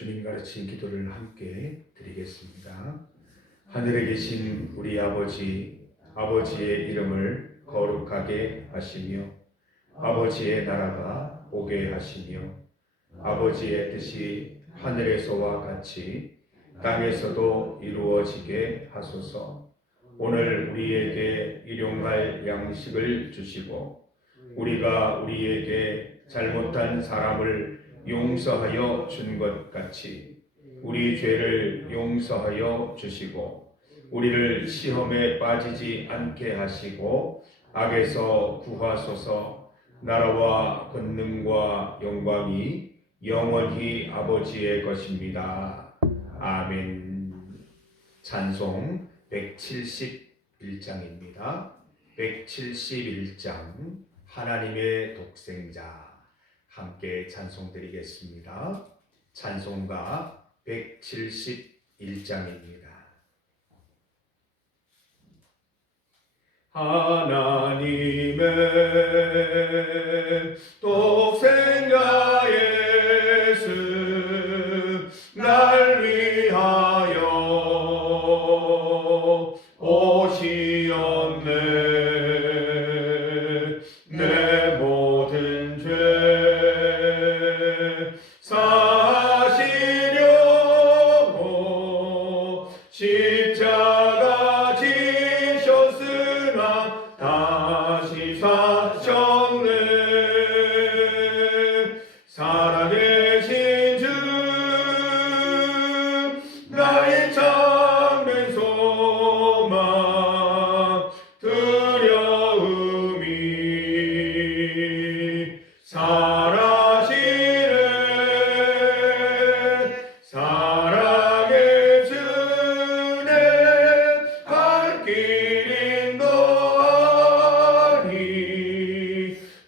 주님 가르친 기도를 함께 드리겠습니다. 하늘에 계신 우리 아버지, 아버지의 이름을 거룩하게 하시며 아버지의 나라가 오게 하시며 아버지의 뜻이 하늘에서와 같이 땅에서도 이루어지게 하소서. 오늘 우리에게 일용할 양식을 주시고 우리가 우리에게 잘못한 사람을 용서하여 준 것 같이 우리 죄를 용서하여 주시고 우리를 시험에 빠지지 않게 하시고 악에서 구하소서. 나라와 권능과 영광이 영원히 아버지의 것입니다. 아멘. 찬송 171장입니다. 171장 하나님의 독생자 함께 찬송드리겠습니다. 찬송가 171장입니다. 하나님의 독생자 예수 날 위하여 오시었네. 내 모든 죄 사시려고 십자가 지셨으나 다시 사셨네. 살아계신 주 나의 참된 소망 두려움이 살아시네. 사랑의 주내 갈 길 인도하니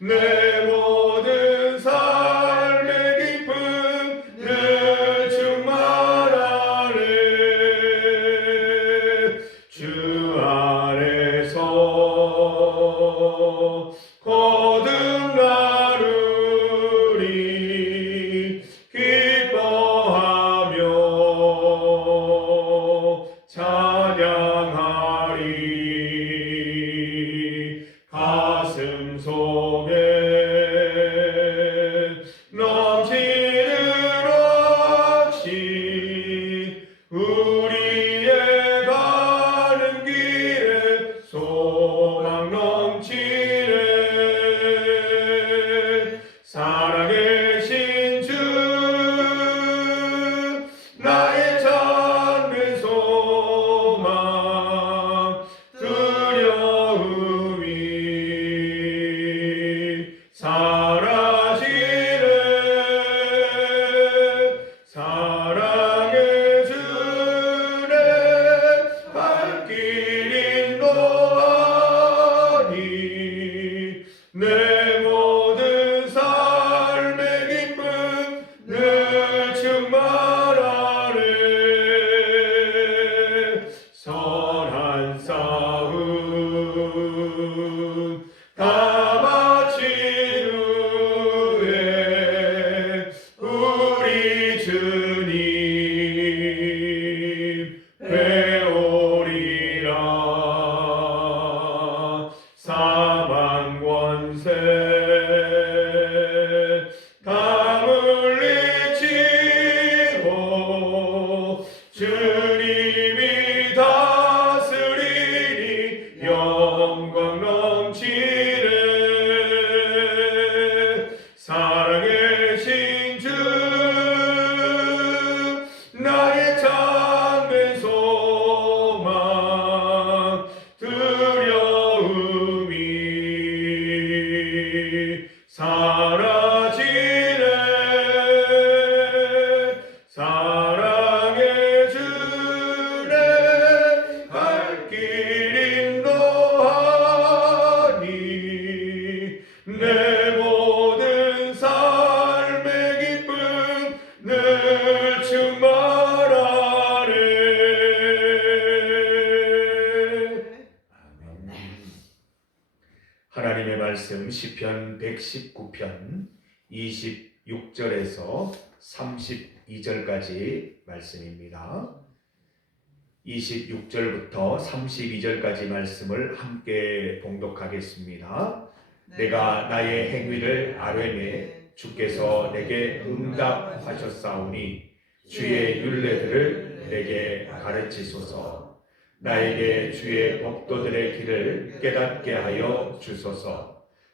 내 모든 삶의 기쁨 늘 충만하네. 주 안에서 거듭나루리 기뻐하며 찬양하리. 가슴 속에 넘치는 확신 우리의 가는 길에 소망 넘치네. 살아계신 주 나의 참된 소망 두려움이 사라지네. 사랑의 주내 갈 길 인도하니 내 모든 삶의 기쁨 늘 충만하네. 선한 싸움 다 마친 후에 우리 주님 배우리라. 사망 권세 다 물리치고 주님이 다스리니 영광 넘치네. 살아계신 주 나의 참된 소망 두려움이 사라지네. 사랑의 주내 갈 길 인도하니 내 모든 삶의 기쁨 늘 충만하네. 아멘. 하나님의 말씀 시편 119편 20 26절에서 32절까지 말씀입니다. 26절부터 32절까지 말씀을 함께 봉독하겠습니다. 내가 나의 행위를 아뢰매 주께서 내게 응답하셨사오니 주의 율례들을 내게 가르치소서. 나에게 주의 법도들의 길을 깨닫게 하여 주소서.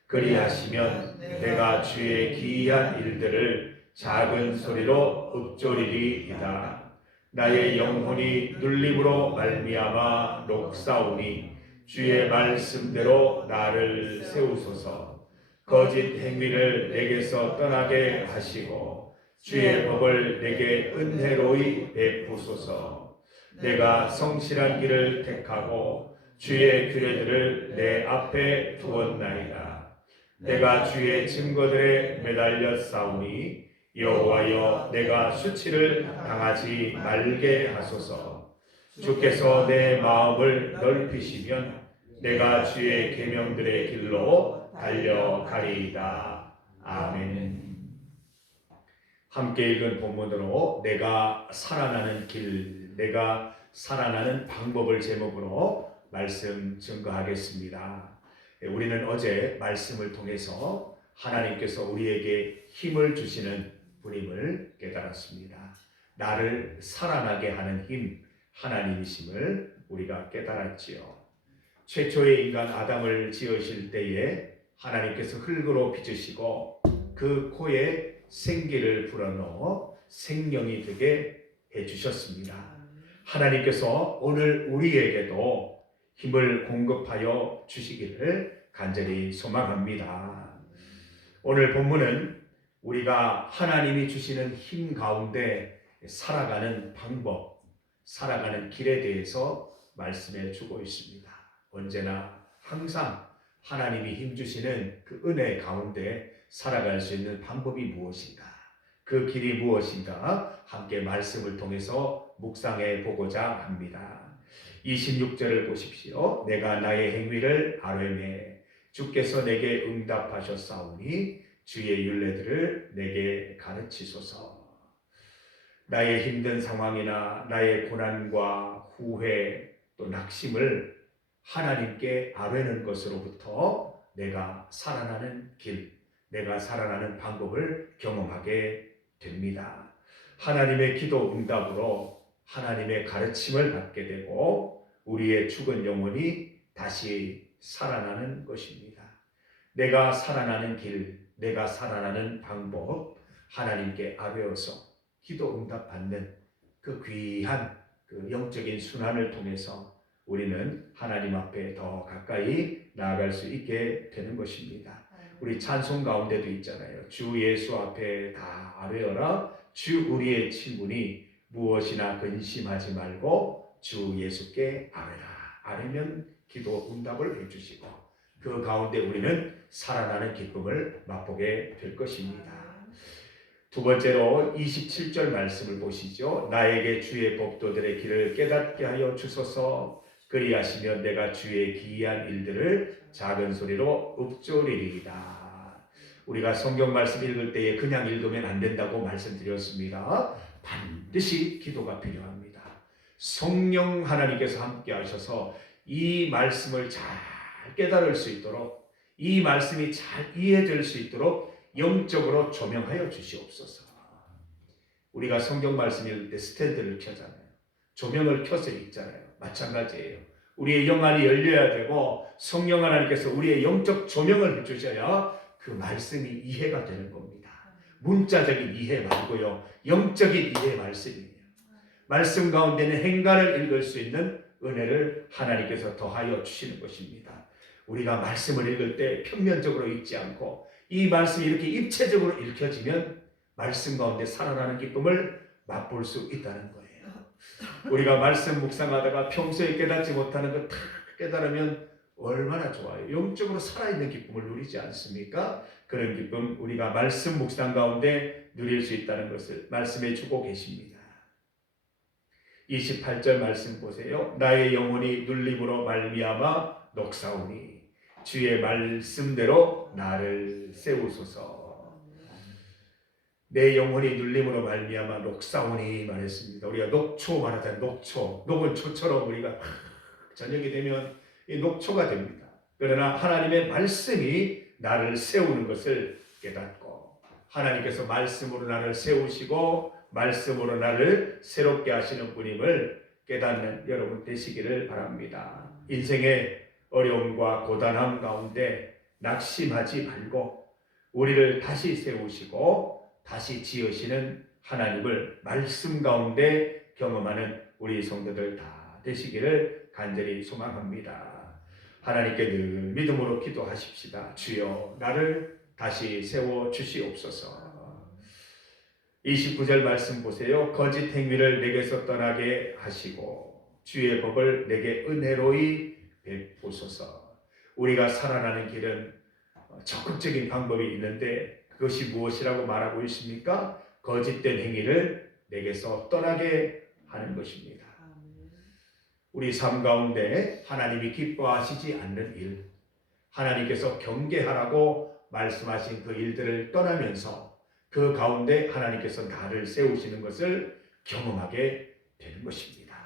그리하시면 내가 주의 기이한 일들을 작은 소리로 읊조리리이다. 나의 영혼이 눌림으로 말미암아 녹사오니 주의 말씀대로 나를 세우소서. 거짓 행위를 내게서 떠나게 하시고 주의 법을 내게 은혜로이 베푸소서. 내가 성실한 길을 택하고 주의 규례들을 내 앞에 두었나이다. 내가 주의 증거들에 매달려 싸우니 여호와여 내가 수치를 당하지 말게 하소서. 주께서 내 마음을 넓히시면 내가 주의 계명들의 길로 달려가리이다. 아멘. 함께 읽은 본문으로 내가 살아나는 길, 내가 살아나는 방법을 제목으로 말씀 증거하겠습니다. 우리는 어제 말씀을 통해서 하나님께서 우리에게 힘을 주시는 분임을 깨달았습니다. 나를 살아나게 하는 힘, 하나님이심을 우리가 깨달았지요. 최초의 인간 아담을 지으실 때에 하나님께서 흙으로 빚으시고 그 코에 생기를 불어넣어 생명이 되게 해주셨습니다. 하나님께서 오늘 우리에게도 힘을 공급하여 주시기를 간절히 소망합니다. 오늘 본문은 우리가 하나님이 주시는 힘 가운데 살아가는 방법, 살아가는 길에 대해서 말씀해 주고 있습니다. 언제나 항상 하나님이 힘 주시는 그 은혜 가운데 살아갈 수 있는 방법이 무엇인가, 그 길이 무엇인가 함께 말씀을 통해서 묵상해 보고자 합니다. 26절을 보십시오. 내가 나의 행위를 아뢰매 주께서 내게 응답하셨사오니 주의 율례들을 내게 가르치소서. 나의 힘든 상황이나 나의 고난과 후회 또 낙심을 하나님께 아뢰는 것으로부터 내가 살아나는 길, 내가 살아나는 방법을 경험하게 됩니다. 하나님의 기도 응답으로 하나님의 가르침을 받게 되고 우리의 죽은 영혼이 다시 살아나는 것입니다. 내가 살아나는 길, 내가 살아나는 방법, 하나님께 아뢰어서 기도 응답 받는 그 귀한 그 영적인 순환을 통해서 우리는 하나님 앞에 더 가까이 나아갈 수 있게 되는 것입니다. 우리 찬송 가운데도 있잖아요. 주 예수 앞에 다 아뢰어라. 주 우리의 친구니 무엇이나 근심하지 말고 주 예수께 아뢰라. 아뢰면 기도 응답을 해주시고 그 가운데 우리는 살아나는 기쁨을 맛보게 될 것입니다. 두 번째로 27절 말씀을 보시죠. 나에게 주의 법도들의 길을 깨닫게 하여 주소서. 그리하시면 내가 주의 기이한 일들을 작은 소리로 읊조리리이다. 우리가 성경 말씀 읽을 때에 그냥 읽으면 안 된다고 말씀드렸습니다. 반드시 기도가 필요합니다. 성령 하나님께서 함께 하셔서 이 말씀을 잘 깨달을 수 있도록, 이 말씀이 잘 이해될 수 있도록 영적으로 조명하여 주시옵소서. 우리가 성경 말씀 읽을 때 스탠드를 켜잖아요. 조명을 켜서 읽잖아요. 마찬가지예요. 우리의 영안이 열려야 되고 성령 하나님께서 우리의 영적 조명을 해주셔야 그 말씀이 이해가 되는 겁니다. 문자적인 이해 말고요. 영적인 이해 말씀이에요. 말씀 가운데는 행간을 읽을 수 있는 은혜를 하나님께서 더하여 주시는 것입니다. 우리가 말씀을 읽을 때 평면적으로 읽지 않고 이 말씀이 이렇게 입체적으로 읽혀지면 말씀 가운데 살아나는 기쁨을 맛볼 수 있다는 거예요. 우리가 말씀 묵상하다가 평소에 깨닫지 못하는 걸 다 깨달으면 얼마나 좋아요. 영적으로 살아있는 기쁨을 누리지 않습니까? 그런 기쁨 우리가 말씀 묵상 가운데 누릴 수 있다는 것을 말씀해 주고 계십니다. 28절 말씀 보세요. 나의 영혼이 눌림으로 말미암아 녹사오니 주의 말씀대로 나를 세우소서. 내 영혼이 눌림으로 말미암아 녹사오니 말했습니다. 우리가 녹초 말하자면 녹초, 녹은 초처럼 우리가 저녁이 되면 이 녹초가 됩니다. 그러나 하나님의 말씀이 나를 세우는 것을 깨닫고 하나님께서 말씀으로 나를 세우시고 말씀으로 나를 새롭게 하시는 분임을 깨닫는 여러분 되시기를 바랍니다. 인생의 어려움과 고단함 가운데 낙심하지 말고 우리를 다시 세우시고 다시 지으시는 하나님을 말씀 가운데 경험하는 우리 성도들 다 되시기를 간절히 소망합니다. 하나님께 늘 믿음으로 기도하십시다. 주여 나를 다시 세워 주시옵소서. 29절 말씀 보세요. 거짓 행위를 내게서 떠나게 하시고 주의 법을 내게 은혜로이 베푸소서. 우리가 살아나는 길은 적극적인 방법이 있는데 그것이 무엇이라고 말하고 있습니까? 거짓된 행위를 내게서 떠나게 하는 것입니다. 우리 삶 가운데 하나님이 기뻐하시지 않는 일, 하나님께서 경계하라고 말씀하신 그 일들을 떠나면서 그 가운데 하나님께서 나를 세우시는 것을 경험하게 되는 것입니다.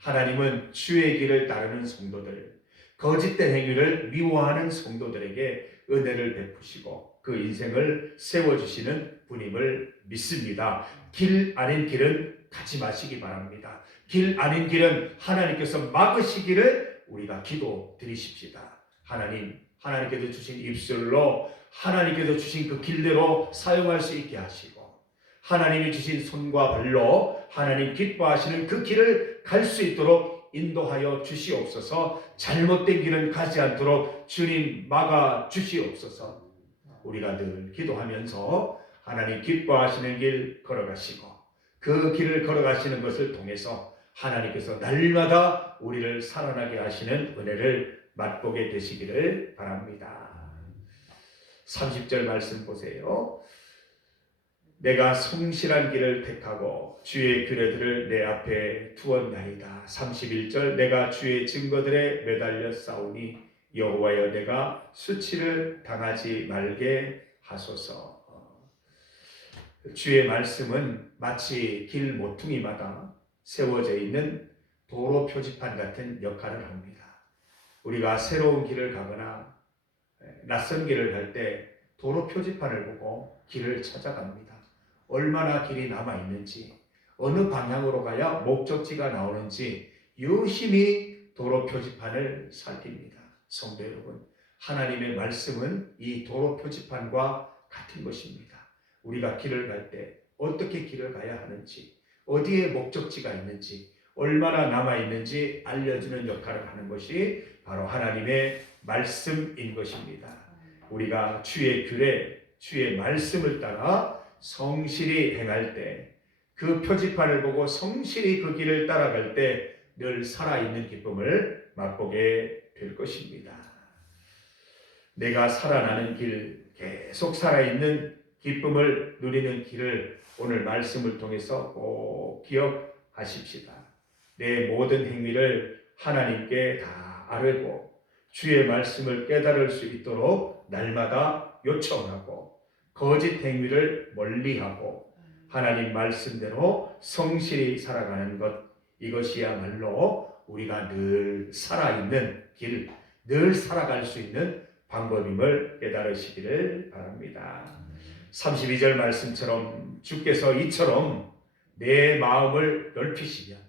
하나님은 주의 길을 따르는 성도들, 거짓된 행위를 미워하는 성도들에게 은혜를 베푸시고 그 인생을 세워주시는 분임을 믿습니다. 길 아닌 길은 가지 마시기 바랍니다. 길 아닌 길은 하나님께서 막으시기를 우리가 기도 드리십시다. 하나님께서 주신 입술로 하나님께서 주신 그 길대로 사용할 수 있게 하시고 하나님이 주신 손과 발로 하나님 기뻐하시는 그 길을 갈 수 있도록 인도하여 주시옵소서. 잘못된 길은 가지 않도록 주님 막아 주시옵소서. 우리가 늘 기도하면서 하나님 기뻐하시는 길 걸어가시고 그 길을 걸어가시는 것을 통해서 하나님께서 날마다 우리를 살아나게 하시는 은혜를 맛보게 되시기를 바랍니다. 30절 말씀 보세요. 내가 성실한 길을 택하고 주의 규례들을 내 앞에 두었나이다. 31절 내가 주의 증거들에 매달려 싸우니 여호와여 내가 수치를 당하지 말게 하소서. 주의 말씀은 마치 길 모퉁이마다 세워져 있는 도로 표지판 같은 역할을 합니다. 우리가 새로운 길을 가거나 낯선 길을 갈 때 도로 표지판을 보고 길을 찾아갑니다. 얼마나 길이 남아있는지, 어느 방향으로 가야 목적지가 나오는지 유심히 도로 표지판을 살핍니다. 성도 여러분, 하나님의 말씀은 이 도로 표지판과 같은 것입니다. 우리가 길을 갈 때 어떻게 길을 가야 하는지, 어디에 목적지가 있는지, 얼마나 남아있는지 알려주는 역할을 하는 것이 바로 하나님의 말씀인 것입니다. 우리가 주의 규례, 주의 말씀을 따라 성실히 행할 때, 그 표지판을 보고 성실히 그 길을 따라갈 때 늘 살아있는 기쁨을 맛보게 될 것입니다. 내가 살아나는 길, 계속 살아있는 기쁨을 누리는 길을 오늘 말씀을 통해서 꼭 기억하십시다. 내 모든 행위를 하나님께 다 아뢰고 주의 말씀을 깨달을 수 있도록 날마다 요청하고 거짓 행위를 멀리하고 하나님 말씀대로 성실히 살아가는 것, 이것이야말로 우리가 늘 살아있는 길, 늘 살아갈 수 있는 방법임을 깨달으시기를 바랍니다. 32절 말씀처럼 주께서 이처럼 내 마음을 넓히시면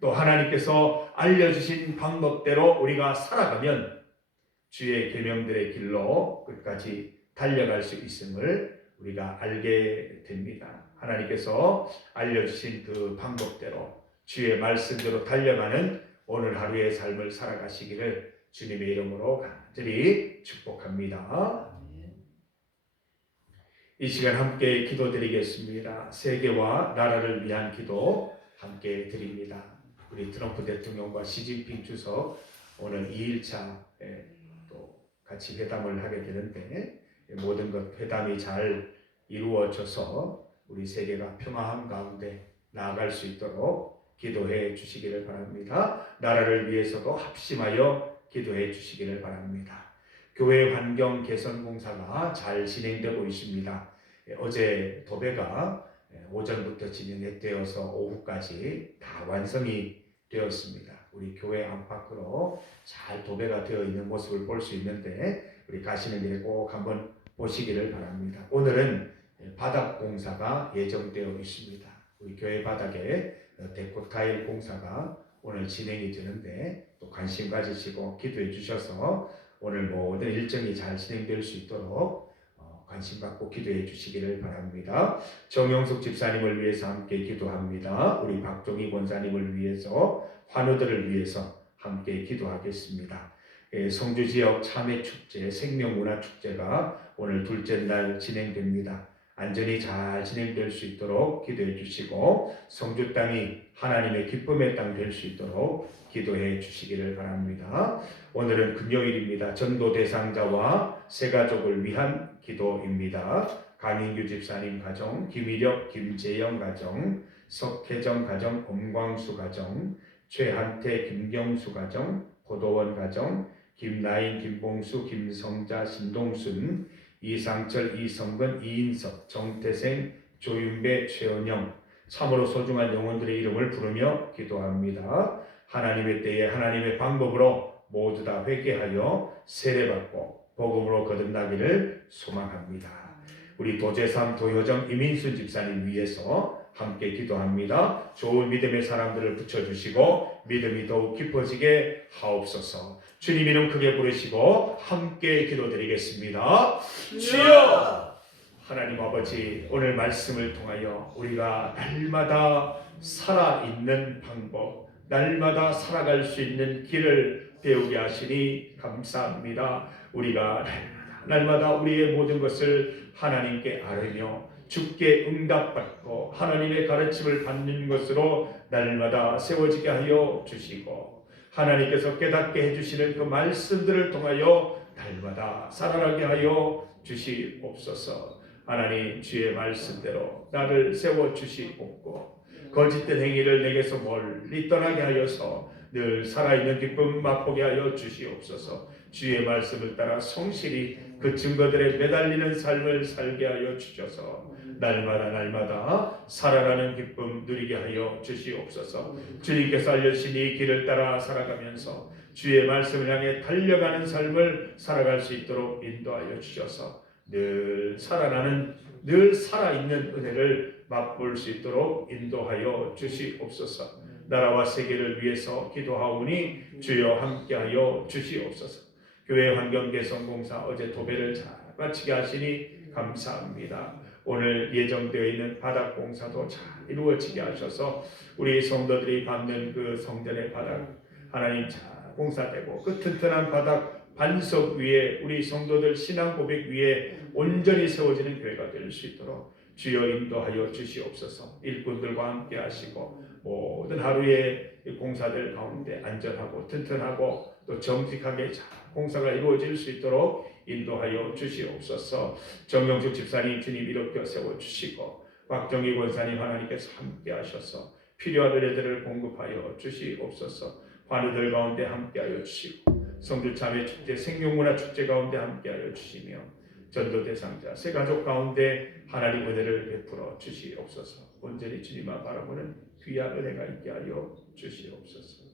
또 하나님께서 알려주신 방법대로 우리가 살아가면 주의 계명들의 길로 끝까지 달려갈 수 있음을 우리가 알게 됩니다. 하나님께서 알려주신 그 방법대로 주의 말씀대로 달려가는 오늘 하루의 삶을 살아가시기를 주님의 이름으로 간절히 축복합니다. 이 시간 함께 기도드리겠습니다. 세계와 나라를 위한 기도 함께 드립니다. 우리 트럼프 대통령과 시진핑 주석 오늘 2일차 또 같이 회담을 하게 되는데 모든 것 회담이 잘 이루어져서 우리 세계가 평화함 가운데 나아갈 수 있도록 기도해 주시기를 바랍니다. 나라를 위해서도 합심하여 기도해 주시기를 바랍니다. 교회 환경 개선 공사가 잘 진행되고 있습니다. 어제 도배가 오전부터 진행되어서 오후까지 다 완성이 되었습니다. 우리 교회 안팎으로 잘 도배가 되어 있는 모습을 볼 수 있는데 우리 가시는 길에 꼭 한번 보시기를 바랍니다. 오늘은 바닥 공사가 예정되어 있습니다. 우리 교회 바닥에 데코 타일 공사가 오늘 진행이 되는데 또 관심 가지시고 기도해 주셔서 오늘 모든 일정이 잘 진행될 수 있도록 관심 갖고 기도해 주시기를 바랍니다. 정영숙 집사님을 위해서 함께 기도합니다. 우리 박종희 권사님을 위해서, 환우들을 위해서 함께 기도하겠습니다. 성주 지역 참외축제, 생명문화축제가 오늘 둘째 날 진행됩니다. 안전히 잘 진행될 수 있도록 기도해 주시고 성주 땅이 하나님의 기쁨의 땅 될 수 있도록 기도해 주시기를 바랍니다. 오늘은 금요일입니다. 전도 대상자와 새가족을 위한 기도입니다. 강인규 집사님 가정, 김일혁, 김재영 가정, 석혜정 가정, 엄광수 가정, 최한태, 김경수 가정, 고도원 가정, 김나인, 김봉수, 김성자, 신동순, 이상철, 이성근, 이인석, 정태생, 조윤배, 최은영, 참으로 소중한 영혼들의 이름을 부르며 기도합니다. 하나님의 때에 하나님의 방법으로 모두 다 회개하여 세례받고 복음으로 거듭나기를 소망합니다. 우리 도제삼 도효정 이민순 집사님 위해서 함께 기도합니다. 좋은 믿음의 사람들을 붙여주시고 믿음이 더욱 깊어지게 하옵소서. 주님 이름 크게 부르시고 함께 기도드리겠습니다. 주여! 하나님 아버지, 오늘 말씀을 통하여 우리가 날마다 살아있는 방법, 날마다 살아갈 수 있는 길을 배우게 하시니 감사합니다. 우리가 날마다 우리의 모든 것을 하나님께 아뢰며 주께 응답받고 하나님의 가르침을 받는 것으로 날마다 세워지게 하여 주시고 하나님께서 깨닫게 해주시는 그 말씀들을 통하여 날마다 살아나게 하여 주시옵소서. 하나님, 주의 말씀대로 나를 세워주시옵고 거짓된 행위를 내게서 멀리 떠나게 하여서 늘 살아있는 기쁨 맛보게 하여 주시옵소서. 주의 말씀을 따라 성실히 그 증거들에 매달리는 삶을 살게 하여 주셔서 날마다 살아가는 기쁨 누리게 하여 주시옵소서. 주님께서 알려주신 이 길을 따라 살아가면서 주의 말씀을 향해 달려가는 삶을 살아갈 수 있도록 인도하여 주셔서 늘 살아나는, 늘 살아있는 은혜를 맛볼 수 있도록 인도하여 주시옵소서. 나라와 세계를 위해서 기도하오니 주여 함께하여 주시옵소서. 교회 환경 개선 공사 어제 도배를 잘 마치게 하시니 감사합니다. 오늘 예정되어 있는 바닥 공사도 잘 이루어지게 하셔서 우리 성도들이 받는 그 성전의 바닥 하나님 잘 공사되고 그 튼튼한 바닥 반석 위에 우리 성도들 신앙 고백 위에 온전히 세워지는 교회가 될 수 있도록 주여 인도하여 주시옵소서. 일꾼들과 함께 하시고 모든 하루의 공사들 가운데 안전하고 튼튼하고 또 정직하게 잘 공사가 이루어질 수 있도록 인도하여 주시옵소서. 정영숙 집사님 주님 일으켜 세워주시고 박정희 권사님 하나님께서 함께 하셔서 필요한 은혜들을 공급하여 주시옵소서. 환우들 가운데 함께하여 주시고 성주 참외축제 생명문화축제 가운데 함께하여 주시며 전도 대상자 새가족 가운데 하나님 은혜를 베풀어 주시옵소서. 온전히 주님만 바라보는 귀한 은혜가 있게 하여 주시옵소서.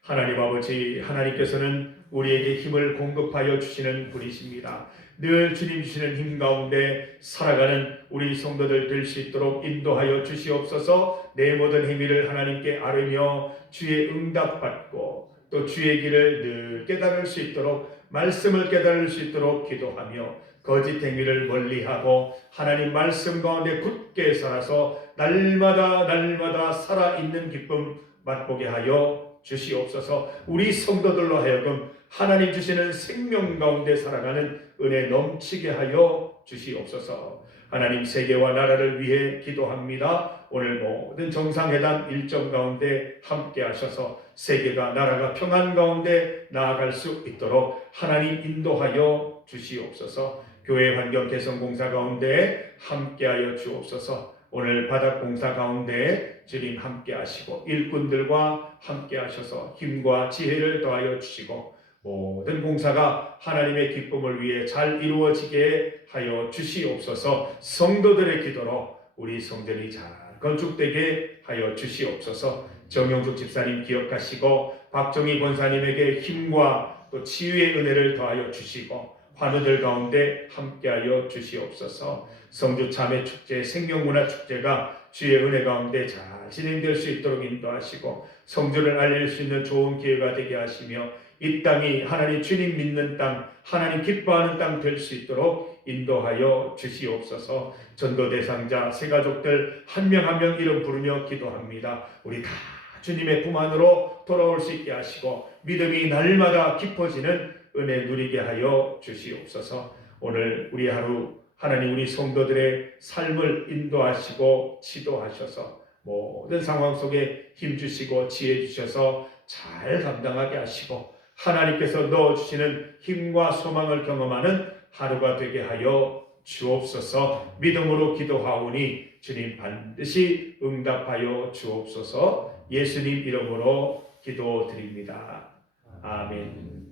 하나님 아버지, 하나님께서는 우리에게 힘을 공급하여 주시는 분이십니다. 늘 주님 주시는 힘 가운데 살아가는 우리 성도들 될 수 있도록 인도하여 주시옵소서. 내 모든 행위를 하나님께 아뢰며 주의 응답받고 또 주의 길을 늘 깨달을 수 있도록 말씀을 깨달을 수 있도록 기도하며 거짓 행위를 멀리하고 하나님 말씀 가운데 굳게 살아서 날마다 살아있는 기쁨 맛보게 하여 주시옵소서. 우리 성도들로 하여금 하나님 주시는 생명 가운데 살아가는 은혜 넘치게 하여 주시옵소서. 하나님 세계와 나라를 위해 기도합니다. 오늘 모든 정상회담 일정 가운데 함께 하셔서 세계가 나라가 평안 가운데 나아갈 수 있도록 하나님 인도하여 주시옵소서. 교회 환경 개선 공사 가운데 함께하여 주옵소서. 오늘 바닥 공사 가운데 주님 함께 하시고 일꾼들과 함께 하셔서 힘과 지혜를 더하여 주시고 모든 공사가 하나님의 기쁨을 위해 잘 이루어지게 하여 주시옵소서. 성도들의 기도로 우리 성전이 잘 건축되게 하여 주시옵소서. 정영숙 집사님 기억하시고 박정희 권사님에게 힘과 또 치유의 은혜를 더하여 주시고 환우들 가운데 함께하여 주시옵소서. 성주 참회 축제, 생명문화 축제가 주의 은혜 가운데 잘 진행될 수 있도록 인도하시고 성주를 알릴 수 있는 좋은 기회가 되게 하시며 이 땅이 하나님 주님 믿는 땅, 하나님 기뻐하는 땅 될 수 있도록 인도하여 주시옵소서. 전도 대상자 새 가족들 한 명 한 명 이름 부르며 기도합니다. 우리 다 주님의 품 안으로 돌아올 수 있게 하시고 믿음이 날마다 깊어지는 은혜 누리게 하여 주시옵소서. 오늘 우리 하루 하나님 우리 성도들의 삶을 인도하시고 지도하셔서 모든 상황 속에 힘주시고 지혜 주셔서 잘 감당하게 하시고 하나님께서 넣어주시는 힘과 소망을 경험하는 하루가 되게 하여 주옵소서. 믿음으로 기도하오니 주님 반드시 응답하여 주옵소서. 예수님 이름으로 기도드립니다. 아멘.